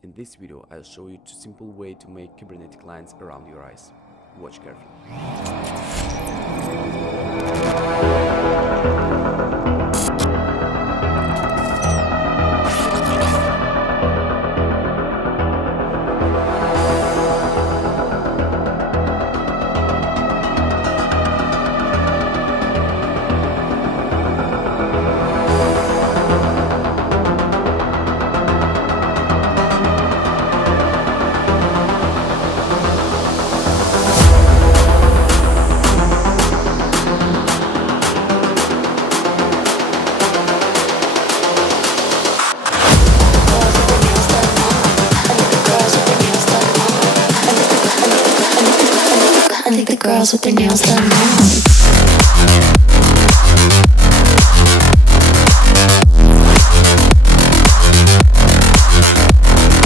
In this video, I'll show you a simple way to make Kubernetes lines around your eyes. Watch carefully. I think the girls with their nails done now.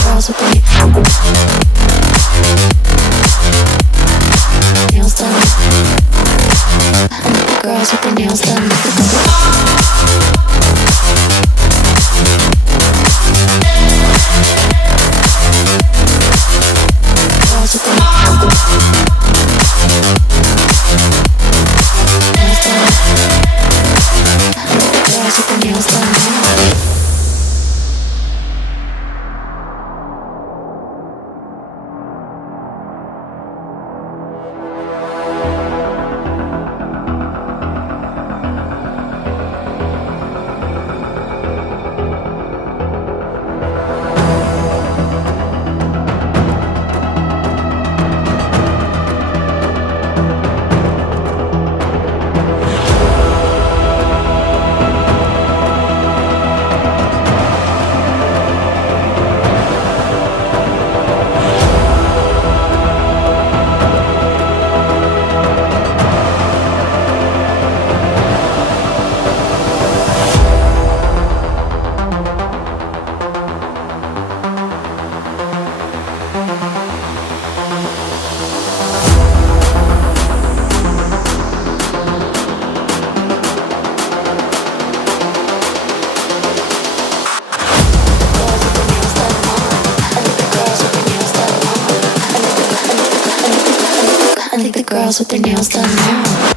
Girls with their nails done. I think the girls with their nails done. Girls with their nails done now. I think the girls with their nails done now.